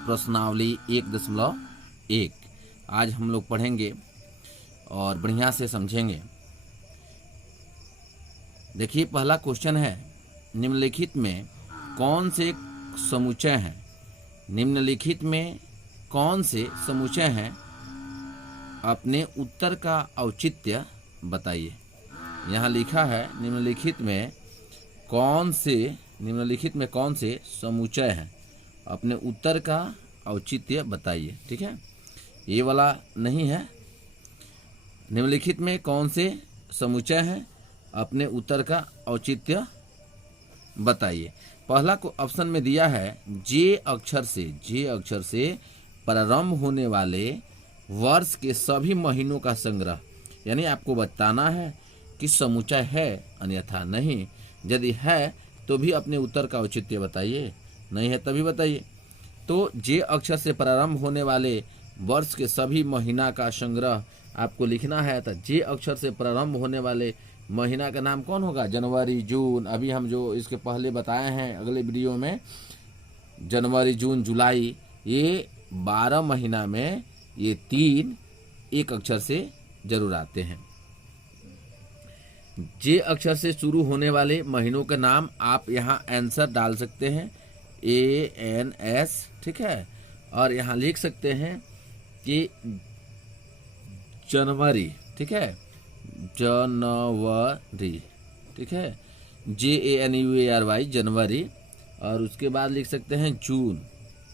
प्रश्नावली 1.1 आज हम लोग पढ़ेंगे और बढ़िया से समझेंगे। देखिए, पहला क्वेश्चन है, निम्नलिखित में कौन से समुच्चय हैं? निम्नलिखित में कौन से समुच्चय हैं? अपने उत्तर का औचित्य बताइए। यहाँ लिखा है निम्नलिखित में कौन से समुच्चय हैं? अपने उत्तर का औचित्य बताइए। ठीक है, ये वाला नहीं है। निम्नलिखित में कौन से समुच्चय हैं? अपने उत्तर का औचित्य बताइए। पहला को ऑप्शन में दिया है जे अक्षर से प्रारंभ होने वाले वर्ष के सभी महीनों का संग्रह। यानी आपको बताना है कि समुच्चय है अन्यथा नहीं। यदि है तो भी अपने उत्तर का औचित्य बताइए, नहीं है तभी बताइए। तो जे अक्षर से प्रारंभ होने वाले वर्ष के सभी महीना का संग्रह आपको लिखना है। तो जे अक्षर से प्रारंभ होने वाले महीना का नाम कौन होगा? जनवरी, जून। अभी हम जो इसके पहले बताए हैं अगले वीडियो में, जनवरी, जून, जुलाई, ये 12 महीना में ये 3 एक अक्षर से जरूर आते हैं। जे अक्षर से शुरू होने वाले महीनों के नाम आप यहाँ आंसर डाल सकते हैं, ANS। ठीक है, और यहाँ लिख सकते हैं कि जनवरी। ठीक है, जनवरी। ठीक है, JANUARY, जनवरी। और उसके बाद लिख सकते हैं जून।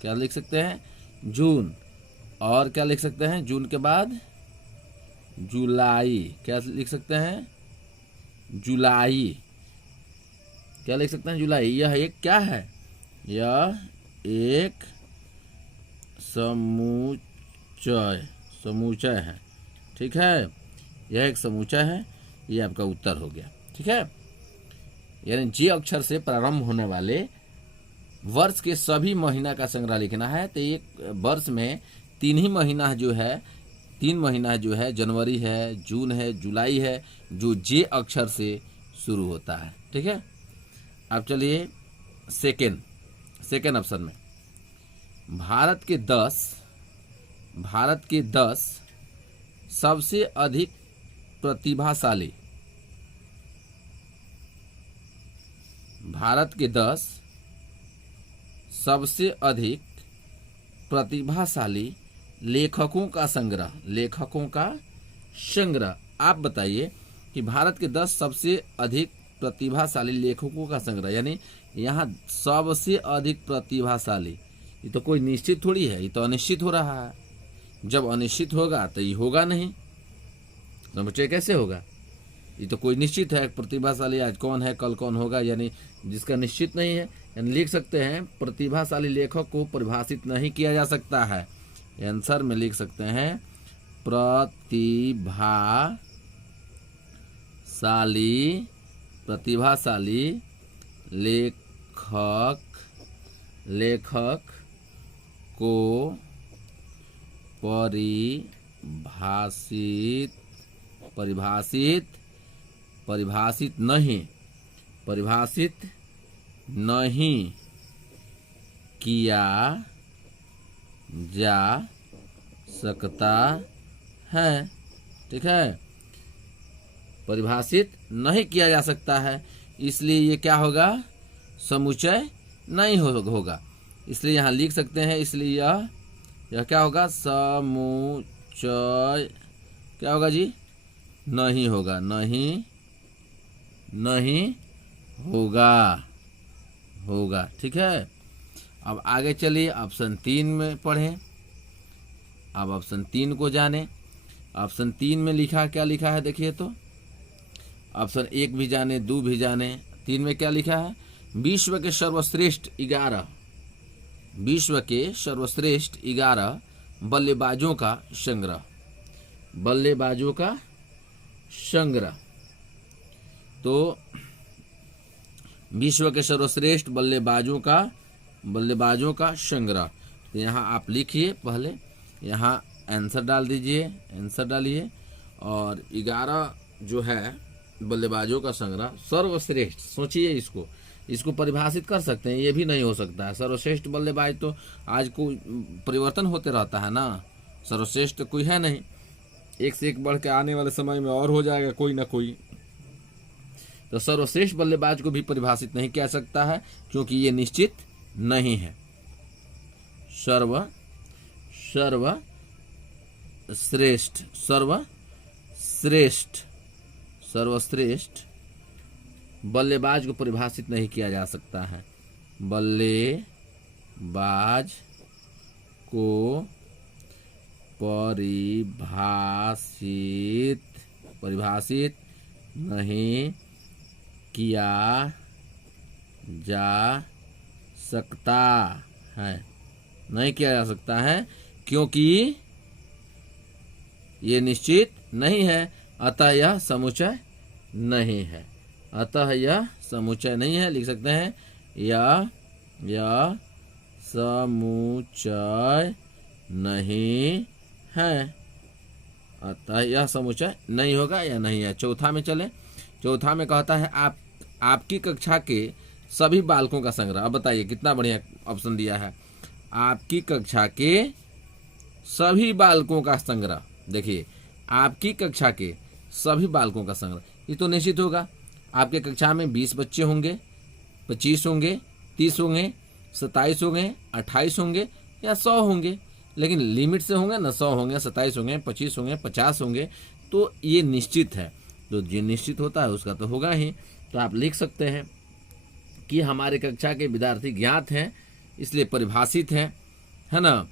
क्या लिख सकते हैं? जून। और क्या लिख सकते हैं? जून के बाद जुलाई। क्या लिख सकते हैं? जुलाई। क्या लिख सकते हैं? जुलाई। यह एक क्या है? यह एक समुच्चय है। ठीक है, यह एक समुच्चय है। ये आपका उत्तर हो गया। ठीक है, यानी जे अक्षर से प्रारंभ होने वाले वर्ष के सभी महीना का संग्रह लिखना है। तो एक वर्ष में 3 महीना जो है, 3 महीना जो है, जनवरी है, जून है, जुलाई है, जो जे अक्षर से शुरू होता है। ठीक है, अब चलिए सेकेंड ऑप्शन में, भारत के 10 सबसे अधिक प्रतिभाशाली, भारत के 10 सबसे अधिक प्रतिभाशाली लेखकों का संग्रह। आप बताइए कि भारत के 10 सबसे अधिक प्रतिभाशाली लेखकों का संग्रह, यानी यहाँ सबसे अधिक प्रतिभाशाली, ये तो कोई निश्चित थोड़ी है, ये तो अनिश्चित हो रहा है। जब अनिश्चित होगा तो ये होगा नहीं, समझे कैसे होगा? ये तो कोई निश्चित है। प्रतिभाशाली आज कौन है, कल कौन होगा, यानी जिसका निश्चित नहीं है। यानी लिख सकते हैं प्रतिभाशाली लेखक को परिभाषित नहीं किया जा सकता है। आंसर में लिख सकते हैं प्रतिभाशाली लेखक को परिभाषित नहीं किया जा सकता है। ठीक है, परिभाषित नहीं किया जा सकता है, इसलिए ये क्या होगा? समुच्चय नहीं होगा। इसलिए यहाँ लिख सकते हैं, इसलिए यह क्या होगा? समुच्चय क्या होगा जी? नहीं होगा, नहीं होगा। ठीक है, अब आगे चलिए ऑप्शन 3 में पढ़ें। अब ऑप्शन 3 को जाने। ऑप्शन 3 में क्या लिखा है? देखिए तो ऑप्शन 1 भी जाने, 2 भी जाने। 3 में क्या लिखा है? विश्व के सर्वश्रेष्ठ 11 बल्लेबाजों का संग्रह। तो विश्व के सर्वश्रेष्ठ बल्लेबाजों का संग्रह। तो यहाँ आप लिखिए, पहले यहाँ आंसर डाल दीजिए, आंसर डालिए। और 11 जो है बल्लेबाजों का संग्रह सर्वश्रेष्ठ, सोचिए इसको, इसको परिभाषित कर सकते हैं? ये भी नहीं हो सकता है। सर्वश्रेष्ठ बल्लेबाज तो आज कोई परिवर्तन होते रहता है ना, सर्वश्रेष्ठ कोई है नहीं, एक से एक बढ़ के आने वाले समय में और हो जाएगा कोई ना कोई। तो सर्वश्रेष्ठ बल्लेबाज को भी परिभाषित नहीं किया सकता है, क्योंकि ये निश्चित नहीं है। सर्वश्रेष्ठ बल्लेबाज को परिभाषित नहीं किया जा सकता है। बल्लेबाज को परिभाषित नहीं किया जा सकता है, नहीं किया जा सकता है, क्योंकि ये निश्चित नहीं है, अतः यह समुच्चय नहीं है। अतः यह समुच्चय नहीं है, लिख सकते हैं यह समुच्चय नहीं है, अतः यह समुच्चय नहीं होगा या नहीं है। चौथा में चले। चौथा में कहता है आपकी कक्षा के सभी बालकों का संग्रह। अब बताइए कितना बढ़िया ऑप्शन दिया है, आपकी कक्षा के सभी बालकों का संग्रह। देखिए, आपकी कक्षा के सभी बालकों का संग्रह, ये तो निश्चित होगा। आपके कक्षा में 20 बच्चे होंगे, 25 होंगे, 30 होंगे, 27 होंगे, 28 होंगे या 100 होंगे, लेकिन लिमिट से होंगे ना, 100 होंगे, 27 होंगे, 25 होंगे, 50 होंगे, तो ये निश्चित है। तो जो निश्चित होता है उसका तो होगा ही। तो आप लिख सकते हैं कि हमारे कक्षा के विद्यार्थी ज्ञात हैं, इसलिए परिभाषित है ना।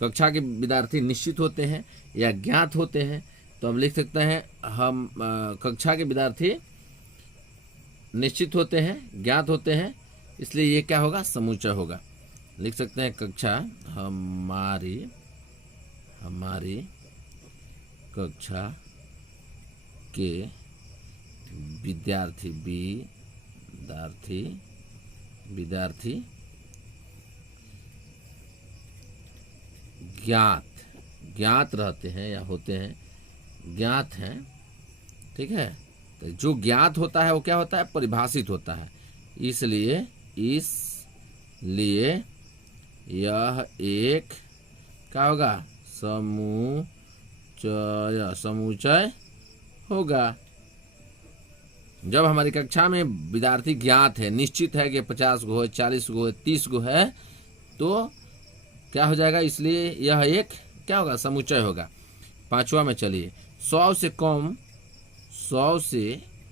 कक्षा के विद्यार्थी निश्चित होते हैं या ज्ञात होते हैं, तो हम लिख सकते हैं हम कक्षा के विद्यार्थी निश्चित होते हैं, ज्ञात होते हैं, इसलिए ये क्या होगा, समुच्चय होगा। लिख सकते हैं कक्षा हमारी कक्षा के विद्यार्थी ज्ञात रहते हैं या होते हैं, ज्ञात हैं, ठीक है। तो जो ज्ञात होता है वो क्या होता है, परिभाषित होता है। इसलिए यह एक क्या होगा, समुच्चय होगा। जब हमारी कक्षा में विद्यार्थी ज्ञात है, निश्चित है कि 50 गो है, 40 गो है, 30 गो है, तो क्या हो जाएगा, इसलिए यह एक क्या होगा, समुच्चय होगा। पांचवा में चलिए, 100 से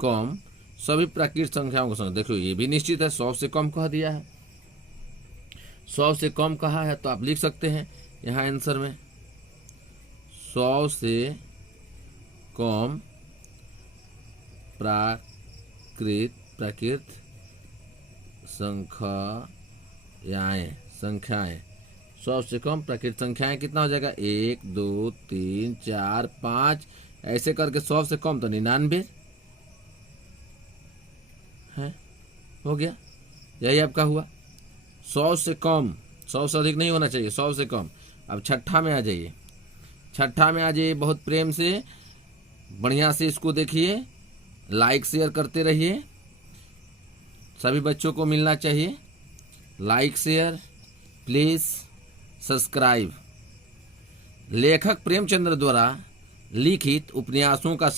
कम सभी प्राकृतिक संख्याओं को संख्या। देखो ये भी निश्चित है, 100 से कम कह दिया है, 100 से कम कहा है, तो आप लिख सकते हैं यहाँ आंसर में 100 से कम प्राकृत संख्याएं 100 से कम प्राकृतिक संख्याएं कितना हो जाएगा, 1 2 3 4 5, ऐसे करके 100 से कम तो 99 है, हो गया। यही आपका हुआ। 100 से कम, 100 से अधिक नहीं होना चाहिए, 100 से कम। अब छठा में आ जाइए, बहुत प्रेम से बढ़िया से इसको देखिए, लाइक शेयर करते रहिए, सभी बच्चों को मिलना चाहिए। Like share please, subscribe. लेखक प्रेमचंद्र द्वारा लिखित उपन्यासों का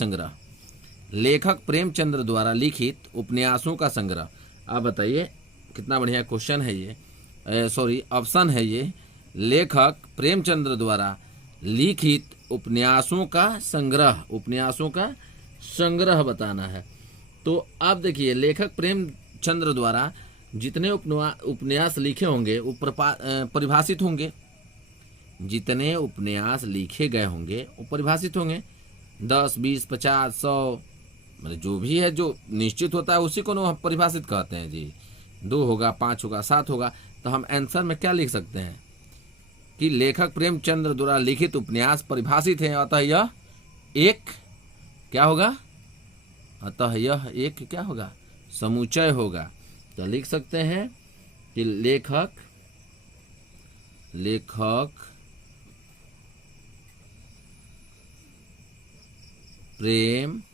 संग्रह। आप बताइए कितना बढ़िया क्वेश्चन है ये, ऑप्शन है ये। लेखक प्रेमचंद्र द्वारा लिखित उपन्यासों का संग्रह बताना है। तो अब देखिए, लेखक प्रेमचंद्र द्वारा जितने उपन्यास लिखे होंगे वो परिभाषित होंगे, जितने उपन्यास लिखे गए होंगे वो परिभाषित होंगे। 10 20 50 100, मतलब जो भी है, जो निश्चित होता है उसी को हम परिभाषित कहते हैं जी। 2 होगा, 5 होगा, 7 होगा, तो हम आंसर में क्या लिख सकते हैं कि लेखक प्रेमचंद्र द्वारा लिखित उपन्यास परिभाषित है, अतः यह एक क्या होगा, समुच्चय होगा। तो लिख सकते हैं कि लेखक प्रेमचंद्र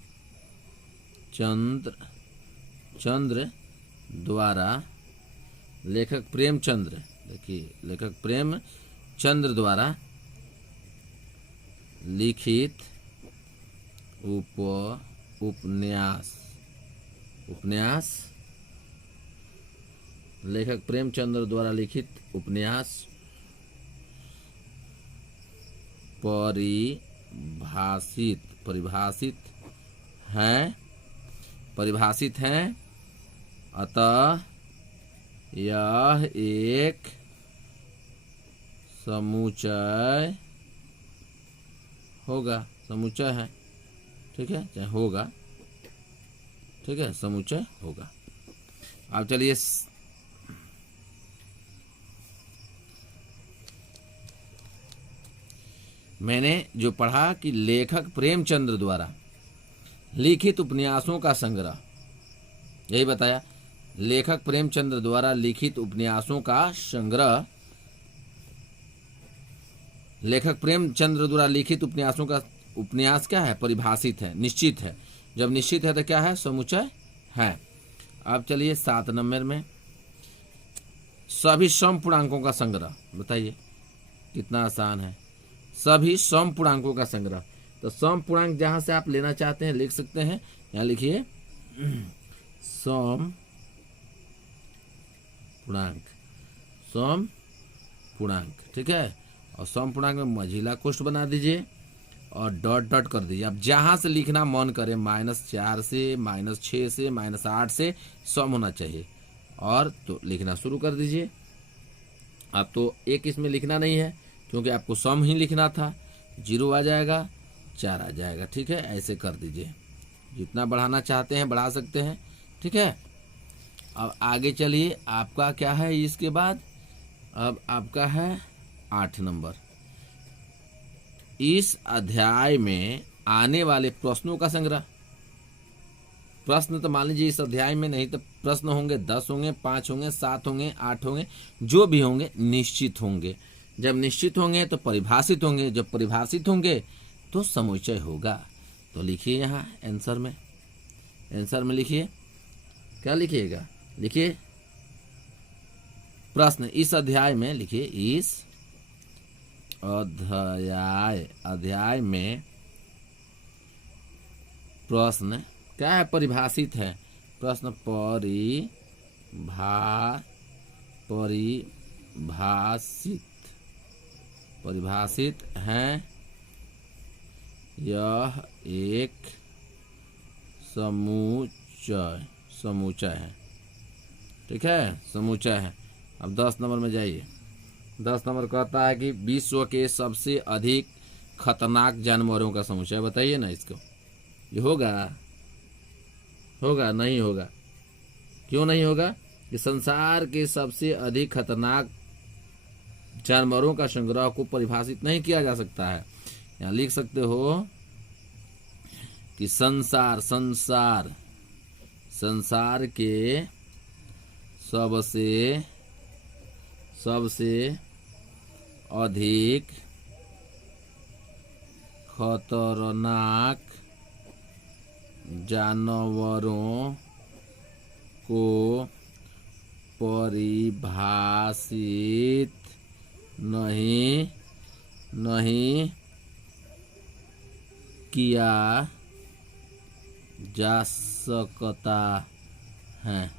द्वारा लेखक प्रेमचंद्र, देखिए लेखक प्रेमचंद्र द्वारा लिखित उपन्यास लेखक प्रेमचंद्र द्वारा लिखित उपन्यास परिभाषित हैं, अतः यह एक समुच्चय होगा, समुच्चय है, ठीक है, चाहे होगा, ठीक है, समुच्चय होगा। अब चलिए मैंने जो पढ़ा कि लेखक प्रेमचंद्र द्वारा लिखित उपन्यासों का संग्रह, यही बताया, लेखक प्रेमचंद्र द्वारा लिखित उपन्यासों का संग्रह। लेखक प्रेमचंद्र द्वारा लिखित उपन्यासों का, उपन्यास क्या है? परिभाषित है, निश्चित है। जब निश्चित है तो क्या है? समुच्चय है। अब चलिए 7 नंबर में सभी समपूर्णांकों का संग्रह, बताइए कितना आसान है। सभी समपूर्णांकों का संग्रह, तो समपूर्णांक जहां से आप लेना चाहते हैं लिख सकते हैं, यहाँ लिखिए समपूर्णांक, ठीक है। और समपूर्णांक में मझिला कोष्ठ बना दीजिए और डॉट डॉट कर दीजिए। अब जहां से लिखना मन करे, -4 से, -6 से, -8 से सम होना चाहिए, और तो लिखना शुरू कर दीजिए। अब तो एक इसमें लिखना नहीं है क्योंकि आपको सम ही लिखना था। 0 आ जाएगा, 4 आ जाएगा, ठीक है। ऐसे कर दीजिए, जितना बढ़ाना चाहते हैं बढ़ा सकते हैं, ठीक है। अब आगे चलिए, आपका क्या है इसके बाद? अब आपका है 8 नंबर। इस अध्याय में आने वाले प्रश्नों का संग्रह। प्रश्न तो मान लीजिए इस अध्याय में नहीं तो प्रश्न होंगे 10 होंगे, 5 होंगे, 7 होंगे, 8 होंगे, जो भी होंगे निश्चित होंगे। जब निश्चित होंगे तो परिभाषित होंगे, जब परिभाषित होंगे तो समुच्चय होगा। तो लिखिए यहाँ आंसर में लिखिए, क्या लिखिएगा? लिखिए प्रश्न, इस अध्याय में लिखिए, इस अध्याय में प्रश्न क्या है? परिभाषित है। प्रश्न परिभाषित है। यह एक समुच्चय है, ठीक है, समुच्चय है। अब 10 नंबर में जाइए। 10 नंबर कहता है कि विश्व के सबसे अधिक खतरनाक जानवरों का समुच्चय। बताइए ना इसको। ये होगा नहीं होगा? क्यों नहीं होगा? कि संसार के सबसे अधिक खतरनाक जानवरों का संग्रह को परिभाषित नहीं किया जा सकता है। यहाँ लिख सकते हो कि संसार के सबसे अधिक खतरनाक जानवरों को परिभाषित नहीं किया जा सकता है।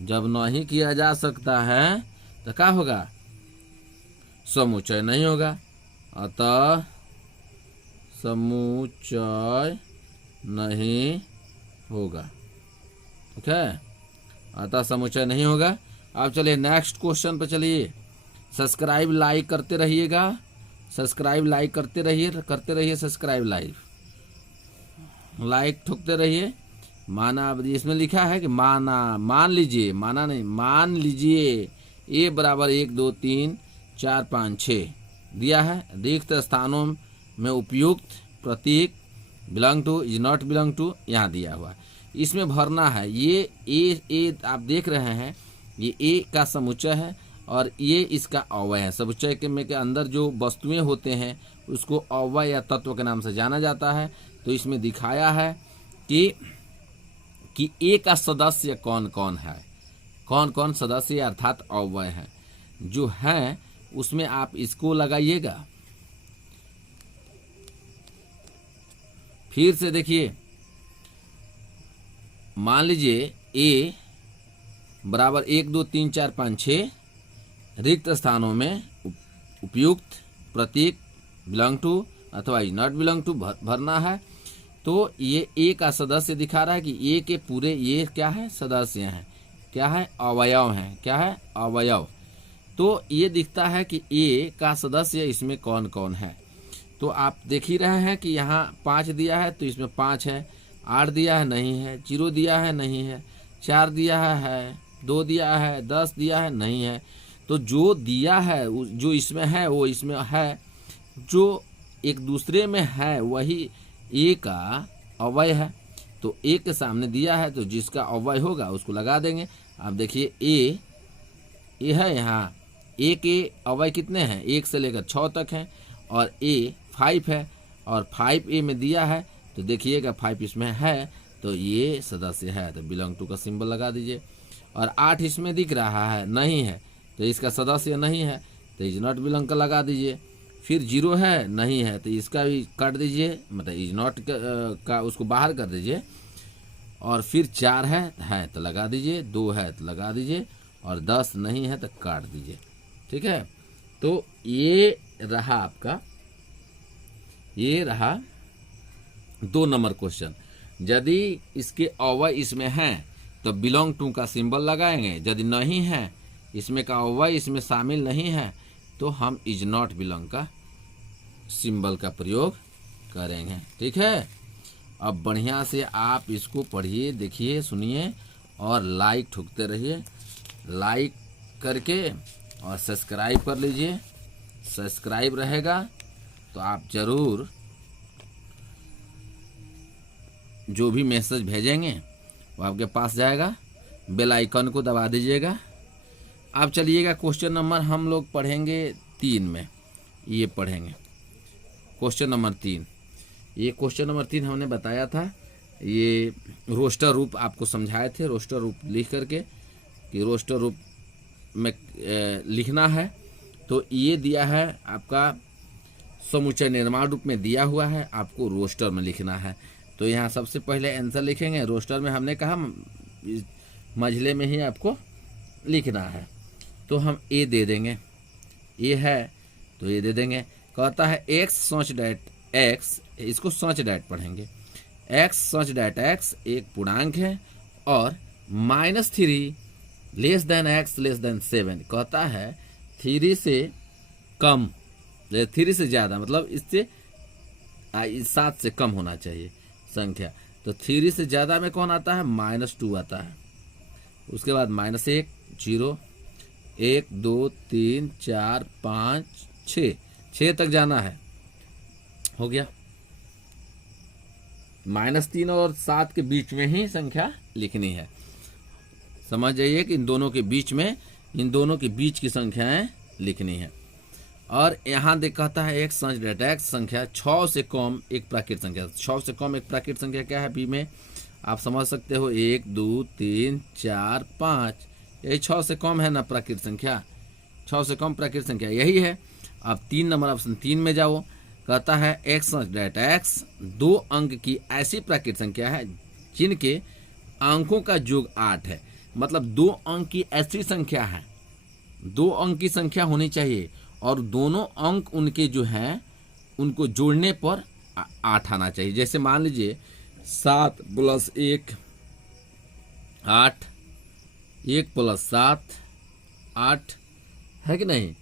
जब नहीं किया जा सकता है तो क्या होगा? समुच्चय नहीं होगा। अतः समुच्चय नहीं होगा, ठीक है। अतः समुच्चय नहीं होगा। अब चलिए नेक्स्ट क्वेश्चन पे चलिए। सब्सक्राइब लाइक करते रहिएगा, सब्सक्राइब लाइक करते रहिए, सब्सक्राइब लाइक ठोकते रहिए। माना, इसमें लिखा है कि मान लीजिए ए बराबर 1 2 3 4 5 6 दिया है। रिक्त स्थानों में उपयुक्त प्रतीक belong to, is not belong to यहाँ दिया हुआ है। इसमें भरना है। ये ए आप देख रहे हैं, ये ए का समुच्चय है और ये इसका अव्यय है। समुच्चय के अंदर जो वस्तुएं होते हैं उसको अव्यय या तत्व के नाम से जाना जाता है। तो इसमें दिखाया है कि कि ए का सदस्य कौन कौन है, कौन कौन सदस्य अर्थात अव्यय है जो है, उसमें आप इसको लगाइएगा। फिर से देखिए, मान लीजिए ए बराबर 1 2 3 4 5 6 रिक्त स्थानों में उपयुक्त प्रतीक बिलोंग टू अथवा इज नॉट बिलोंग टू भरना है। तो ये ए का सदस्य दिखा रहा है कि ए के पूरे ये क्या है, सदस्य हैं, क्या है, अवयव हैं, क्या है, अवयव। तो ये दिखता है कि ए का सदस्य इसमें कौन कौन है। तो आप देख ही रहे हैं कि यहाँ 5 दिया है तो इसमें 5 है, 8 दिया है नहीं है, 0 दिया है नहीं है, 4 दिया है, 2 दिया है, 10 दिया है नहीं है। तो जो दिया है जो इसमें है वो इसमें है, जो एक दूसरे में है वही ए का अवयव है। तो ए के सामने दिया है तो जिसका अवयव होगा उसको लगा देंगे। आप देखिए ए है, यहाँ ए के अवयव कितने हैं, 1 से लेकर 6 तक हैं और ए 5 है और 5 ए में दिया है तो देखिएगा 5 इसमें है तो ये सदस्य है, तो बिलोंग टू का सिंबल लगा दीजिए। और 8 इसमें दिख रहा है नहीं है तो इसका सदस्य नहीं है तो इज नॉट बिलोंग का लगा दीजिए। फिर 0 है नहीं है तो इसका भी काट दीजिए, मतलब इज नॉट का उसको बाहर कर दीजिए। और फिर 4 है तो लगा दीजिए, 2 है तो लगा दीजिए और 10 नहीं है तो काट दीजिए। ठीक है, तो ये रहा आपका, ये रहा 2 नंबर क्वेश्चन। यदि इसके अवयव इसमें हैं तो बिलोंग टू का सिंबल लगाएंगे, यदि नहीं है इसमें का अवयव इसमें शामिल नहीं है तो हम इज नॉट बिलोंग का सिंबल का प्रयोग करेंगे। ठीक है, अब बढ़िया से आप इसको पढ़िए, देखिए, सुनिए और लाइक ठुकते रहिए। लाइक करके और सब्सक्राइब कर लीजिए। सब्सक्राइब रहेगा तो आप जरूर जो भी मैसेज भेजेंगे वो आपके पास जाएगा। बेल आइकन को दबा दीजिएगा। अब चलिएगा क्वेश्चन नंबर हम लोग पढ़ेंगे 3 में, ये पढ़ेंगे क्वेश्चन नंबर 3। ये क्वेश्चन नंबर 3 हमने बताया था, ये रोस्टर रूप आपको समझाए थे, रोस्टर रूप लिख करके कि रोस्टर रूप में लिखना है। तो ये दिया है आपका समुच्चय निर्माण रूप में दिया हुआ है, आपको रोस्टर में लिखना है। तो यहाँ सबसे पहले आंसर लिखेंगे। रोस्टर में हमने कहा मझले में ही आपको लिखना है, तो हम ए दे देंगे, ए है तो ए दे देंगे। कहता है एक्स सच डैट एक्स, इसको सच डैट पढ़ेंगे, एक्स सच डैट एक्स एक पूर्णांक है और -3 less than x less than 7। कहता है 3 से कम, 3 से ज़्यादा, मतलब इससे 7 से कम होना चाहिए संख्या। तो 3 से ज़्यादा में कौन आता है, -2 आता है। उसके बाद -1 0 1 2 3 4 5 6 तक जाना है, हो गया। -3 और 7 के बीच में ही संख्या लिखनी है। समझ जाइए कि इन दोनों के बीच में, इन दोनों के बीच की संख्याएं लिखनी है। और यहाँ देख कहता है एक्स सच डैट एक्स संख्या 6 से कम एक प्राकृत संख्या। 6 से कम एक प्राकृत संख्या क्या है, बी में आप समझ सकते हो 1 2 3 4 5, यही 6 से कम है ना प्राकृत संख्या, 6 से कम प्राकृत संख्या यही है। अब 3 नंबर ऑप्शन 3 में जाओ। कहता है एक्स सच डैट एक्स 2 अंक की ऐसी प्राकृत संख्या है जिनके अंकों का योग 8 है। मतलब 2 अंक की ऐसी संख्या है, 2 अंक की संख्या होनी चाहिए और दोनों अंक उनके जो हैं उनको जोड़ने पर 8 आना चाहिए। जैसे मान लीजिए 7 + 1 8, 1 + 7 8, है कि नहीं,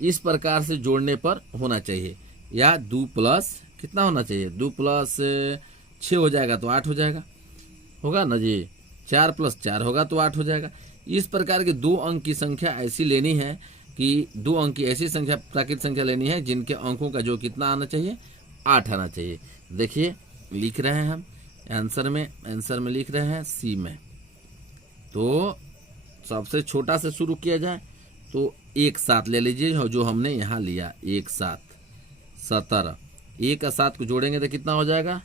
इस प्रकार से जोड़ने पर होना चाहिए। या 2 प्लस कितना होना चाहिए, 2 + 6 हो जाएगा तो 8 हो जाएगा, होगा ना जी। 4 + 4 होगा तो 8 हो जाएगा। इस प्रकार के 2 अंक की संख्या ऐसी लेनी है कि 2 अंक की ऐसी संख्या प्राकृत संख्या लेनी है जिनके अंकों का जो कितना आना चाहिए, 8 आना चाहिए। देखिए लिख रहे हैं हम आंसर में लिख रहे हैं सी में। तो सबसे छोटा से शुरू किया जाए तो 1 7 ले लीजिए, जो हमने यहाँ लिया 1 7 17। 1 और 7 को जोड़ेंगे तो कितना हो जाएगा,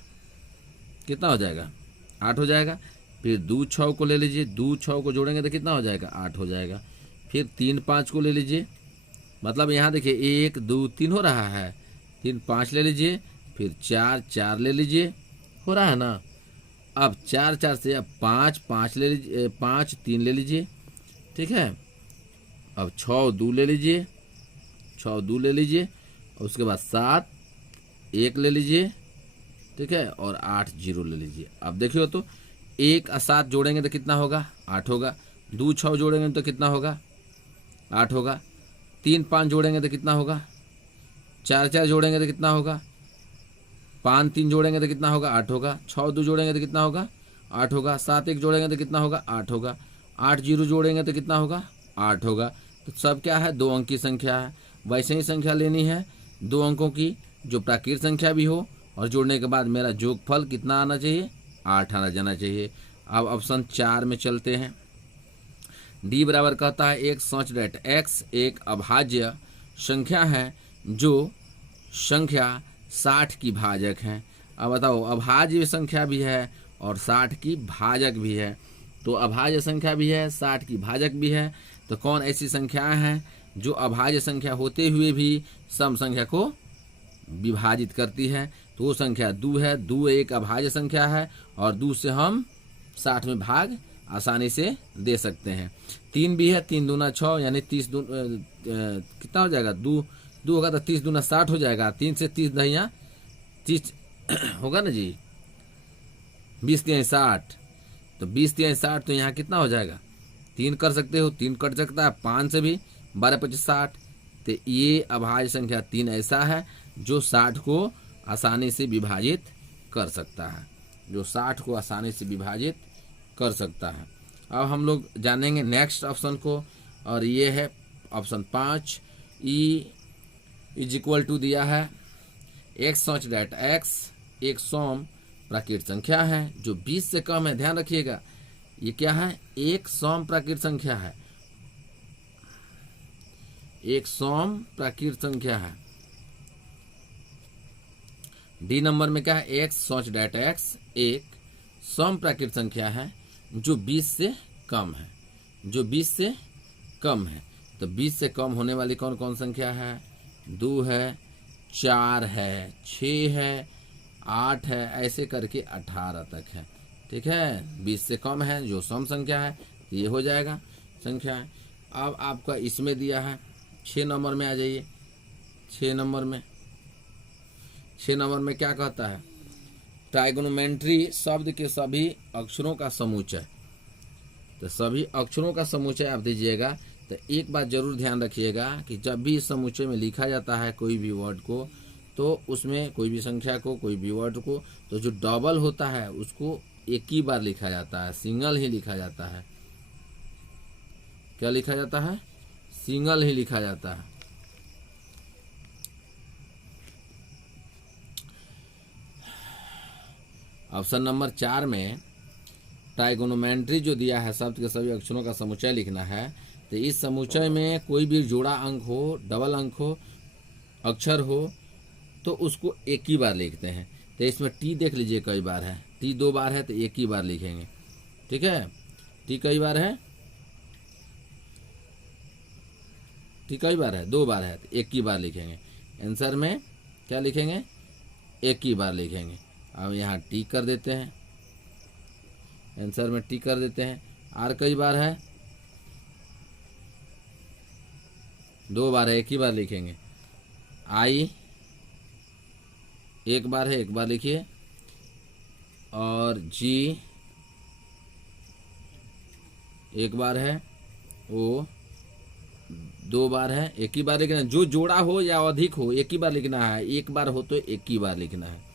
कितना हो जाएगा, 8 हो जाएगा। फिर 2 6 को ले लीजिए, 2 6 को जोड़ेंगे तो कितना हो जाएगा, 8 हो जाएगा। फिर 3 5 को ले लीजिए, मतलब यहाँ देखिए 1 2 3 हो रहा है, 3 5 ले लीजिए, फिर 4 4 ले लीजिए, हो रहा है ना। अब 4 4 से अब 5 5 ले लीजिए, 5 3 ले लीजिए, ठीक है। अब 6 2 ले लीजिए, 6 2 ले लीजिए, और उसके बाद 7 1 ले लीजिए, ठीक है, और 8 0 ले लीजिए। अब देखियो तो 1 और 7 जोड़ेंगे तो कितना होगा, 8 होगा। 2 6 जोड़ेंगे तो कितना होगा, 8 होगा। 3 5 जोड़ेंगे तो कितना होगा, 4 4 जोड़ेंगे तो कितना होगा, 5 3 जोड़ेंगे तो कितना होगा, 8 होगा। 6 2 जोड़ेंगे तो कितना होगा, 8 होगा। 7 1 जोड़ेंगे तो कितना होगा, 8 होगा। 8 0 जोड़ेंगे तो कितना होगा, 8 होगा। तो सब क्या है, 2 अंक की संख्या है। वैसे ही संख्या लेनी है 2 अंकों की, जो प्राकृत संख्या भी हो, और जोड़ने के बाद मेरा जोगफल कितना आना चाहिए, 8 आना जाना चाहिए। अब ऑप्शन 4 में चलते हैं। डी बराबर कहता है एक सच डेट एक्स एक अभाज्य संख्या है जो संख्या 60 की भाजक है। अब बताओ, अभाज्य संख्या भी है और 60 की भाजक भी है। तो अभाज्य संख्या भी है, 60 की भाजक भी है। तो कौन ऐसी संख्याएं हैं जो अभाज्य संख्या होते हुए भी सम संख्या को विभाजित करती है? तो वो संख्या 2 है। 2 एक अभाज्य संख्या है और 2 से हम 60 में भाग आसानी से दे सकते हैं। 3 भी है, 3 दूना 6 यानी 30 कितना हो जाएगा, 2 होगा तो 30 दूना 60 हो जाएगा। 3 से 30 दहिया 30 होगा ना जी, 20 3 60, तो 20 3 60, तो यहाँ कितना हो जाएगा, 3 कर सकते हो, 3 कट सकता है, 5 से भी 12 25 60। तो ये अभाज्य संख्या 3 ऐसा है जो 60 को आसानी से विभाजित कर सकता है, जो 60 को आसानी से विभाजित कर सकता है। अब हम लोग जानेंगे नेक्स्ट ऑप्शन को, और ये है option 5। E is equal to दिया है एक्स सच डेट एक्स एक सम प्राकृत संख्या है जो 20 से कम है। ध्यान रखिएगा, ये क्या है, एक सम प्राकृत संख्या है, एक सम प्राकृत संख्या है। डी नंबर में क्या है, एक्स सच डेट एक्स एक सम प्राकृत संख्या है जो 20 से कम है, जो 20 से कम है। तो 20 से कम होने वाली कौन कौन संख्या है, 2 है, 4 है, 6 है, 8 है, ऐसे करके 18 तक है। ठीक है, 20 से कम है जो सम संख्या है, तो ये हो जाएगा संख्या है। अब आपका इसमें दिया है 6 नंबर में आ जाइए। 6 नंबर में क्या कहता है, ट्राइगोनोमेट्री शब्द के सभी अक्षरों का समुच्चय। तो सभी अक्षरों का समुच्चय आप दीजिएगा। तो एक बात जरूर ध्यान रखिएगा कि जब भी इस समुच्चय में लिखा जाता है कोई भी वर्ड को, तो उसमें कोई भी संख्या को, कोई भी वर्ड को, तो जो डबल होता है उसको एक ही बार लिखा जाता है, सिंगल ही लिखा जाता है। क्या लिखा जाता है, सिंगल ही लिखा जाता है। ऑप्शन नंबर 4 में ट्राइगोनोमेट्री जो दिया है, शब्द के सभी अक्षरों का समुच्चय लिखना है। तो इस समुच्चय में कोई भी जोड़ा अंक हो, डबल अंक हो, अक्षर हो, तो उसको एक ही बार लिखते हैं। तो इसमें टी देख लीजिए कई बार है, टी 2 बार है तो एक ही बार लिखेंगे। ठीक है, टी कई बार है, टी कई बार है, 2 बार है तो एक ही बार लिखेंगे। आंसर में क्या लिखेंगे, एक ही बार लिखेंगे। अब यहाँ टी कर देते हैं, आंसर में टी कर देते हैं। आर कई बार है, 2 बार है, एक ही बार लिखेंगे। आई 1 बार है, 1 बार लिखिए। और जी 1 बार है, ओ 2 बार है, एक ही बार लिखना है। जो जोड़ा हो या अधिक हो एक ही बार लिखना है, 1 बार हो तो एक ही बार लिखना है।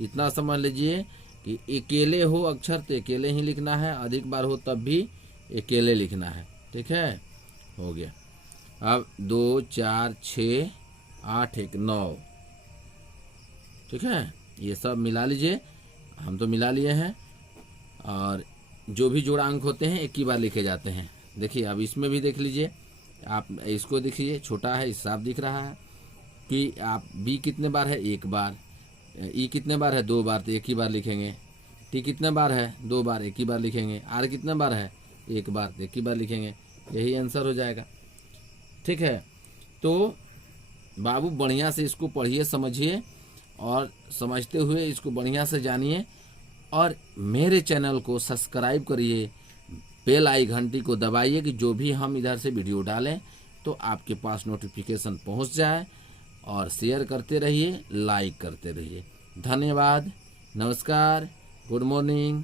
इतना समझ लीजिए कि अकेले हो अक्षर तो अकेले ही लिखना है, अधिक बार हो तब भी अकेले लिखना है। ठीक है, हो गया। अब 2 4 6 8 1 9, ठीक है, ये सब मिला लीजिए। हम तो मिला लिए हैं। और जो भी जोड़ा अंक होते हैं एक ही बार लिखे जाते हैं। देखिए अब इसमें भी देख लीजिए, आप इसको देखिए, छोटा है, साफ दिख रहा है कि आप बी कितने बार है, 1 बार, ई कितने बार है, 2 बार, तो एक ही बार लिखेंगे। टी कितने बार है? 2 बार, एक ही बार लिखेंगे। आर कितने बार है? 1 बार, एक ही बार लिखेंगे। यही आंसर हो जाएगा। ठीक है, तो बाबू बढ़िया से इसको पढ़िए, समझिए और समझते हुए इसको बढ़िया से जानिए और मेरे चैनल को सब्सक्राइब करिए, बेल आई घंटी को दबाइए कि जो भी हम इधर से वीडियो डालें तो आपके पास नोटिफिकेशन पहुंच जाए, और शेयर करते रहिए, लाइक करते रहिए। धन्यवाद, नमस्कार, गुड मॉर्निंग।